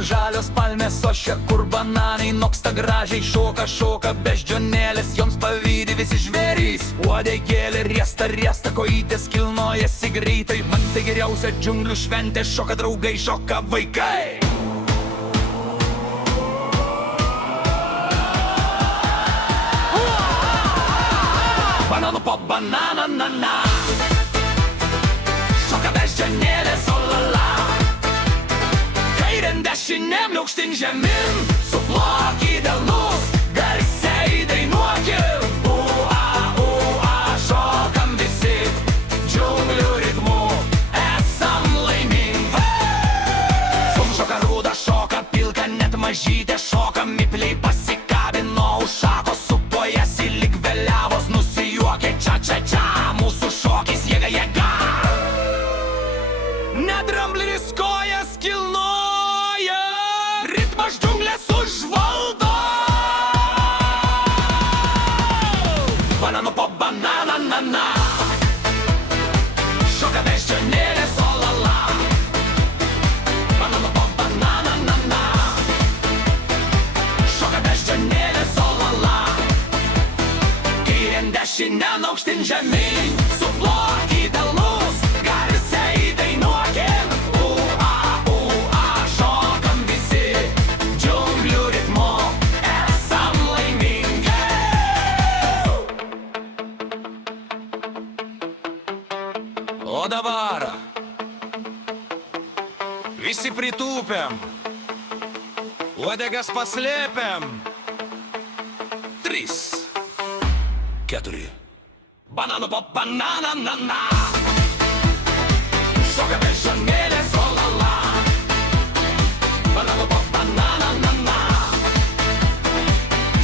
kur žalios palmės ošia, kur bananai noksta gražiai, šoka beždžionėlės, joms pavydi visi žvėrys. Uodegėlė riesta, kojytės kilnojasi greitai, man tai geriausia džiunglių šventė, šoka draugai, šoka vaikai. Bananų po bananą, na. Šoka beždžionėlės, o la la. Kairėn dešinėm, aukštyn žemyn, suplok į delnus, garsiai dainuokim. Ua, šokam visi, džiunglių ritmu, esam laimingi. Šoka ruda, šoka pilka, net mažytė šoka, mipliai pasikabino už šakos, supojasi lyg vėliavos, nusijuokė ča, mūsų šokis jėga. Nedramblinis kojas kilnoja, ritmas džiunglės užvaldo. Bananų po bananą, na. Šoka beždžionėlės, o la la. Bananų po bananą, na. Šoka beždžionėlės, o la la. Kairėn dešinėn, aukštyn žemyn, suplok į delnus, garsiai dainuokim. Ua, šokam visi, džiunglių ritmu, esam laimingi. O dabar visi pritūpiam, uodegas paslėpiam. 3, 4. Bananų po bananą, na. Šoka beždžionėlės, o la la. Bananų po bananą, na.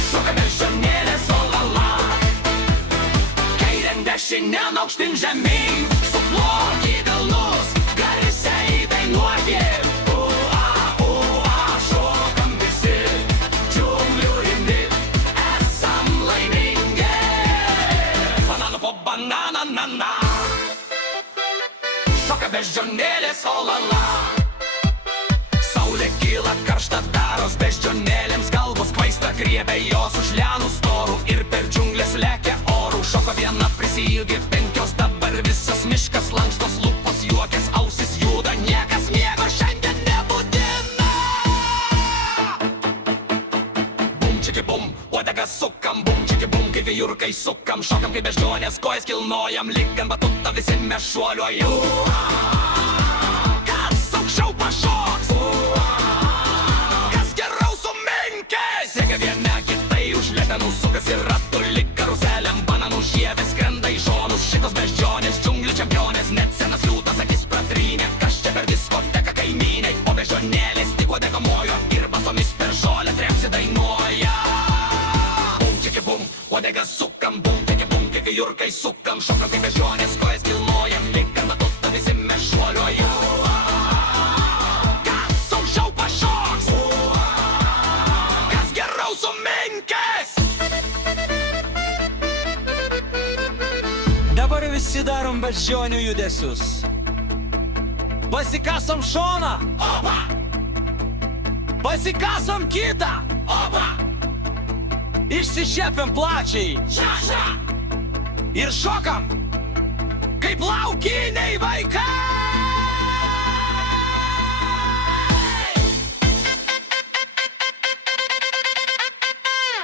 Šoka beždžionėlės, o la la. Kairėn dešinėn, aukštyn žemyn, suplok į delnus, garsiai dainuokim. Šokam visi, džiunglių ritmu, esam laimingi. Bananų po bananą, na. Šoka beždžionėlės, o la la. Saulė kyla, karšta daros, beždžionėlėms galvos kvaista, griebia jos už lianų storų ir per džiunglės lekia orų. Šoko viena, prisiilgi 5, dabar visas miškas lankstos, lūpos juokės, ausis juda, niekas miego šiandien nebudina. Bum, čiki bum, uodegą sukam, bum, čiki bum, kaip vijurkai sukam, šokam kaip beždžionės, kojas kilnojam, lyg ant batuto visi mes šuoliuojam. Kas aukščiau pašoks, kas geriau suminkės, siekia viena kitai už letenų, sukasi ratu lyg karuselėm, bananų žievės skrenda į šonus, šitos beždžionės, džiunglių čempionės, net senas liūtas akis pratrynė, kas čia per diskoteką kaimynai, o beždžionėlės tik uodega mojo ir basomis per žolę trepsi dainuoja. Bum, čiki bum, uodegą sukam, bum, čiki bum, kaip vijurkai sukam, šokam kaip beždžionės, kojas kilnojam, lyg ant batuto visi mes šuoliuojam. Kas aukščiau pašoks, kas geriau suminkės. Dabar visi darom beždžionių judesius. Pasikasom šoną, opa. Pasikasom kitą, opa. Išsišiepiam plačiai, ša. Ir šokam, kaip laukiniai vaikai.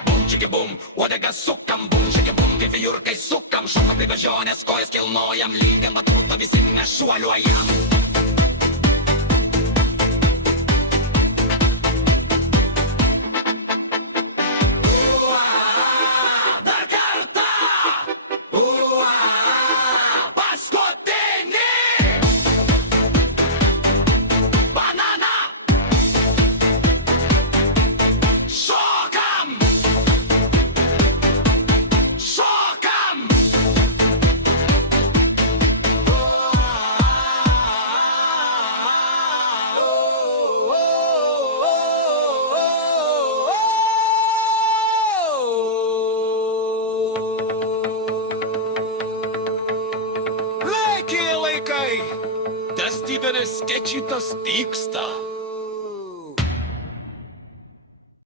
Bum, čiki bum, uodegą sukam, bum, čiki bum, kaip vijurkai sukam, šokam kaip beždžionės, kojas kilnojam, lyg ant batuto visi mes šuoliuojam. Dar kartą. Paskutinį. Bananą. Šokam. Šokam. Tas didelis skečytas pyksta.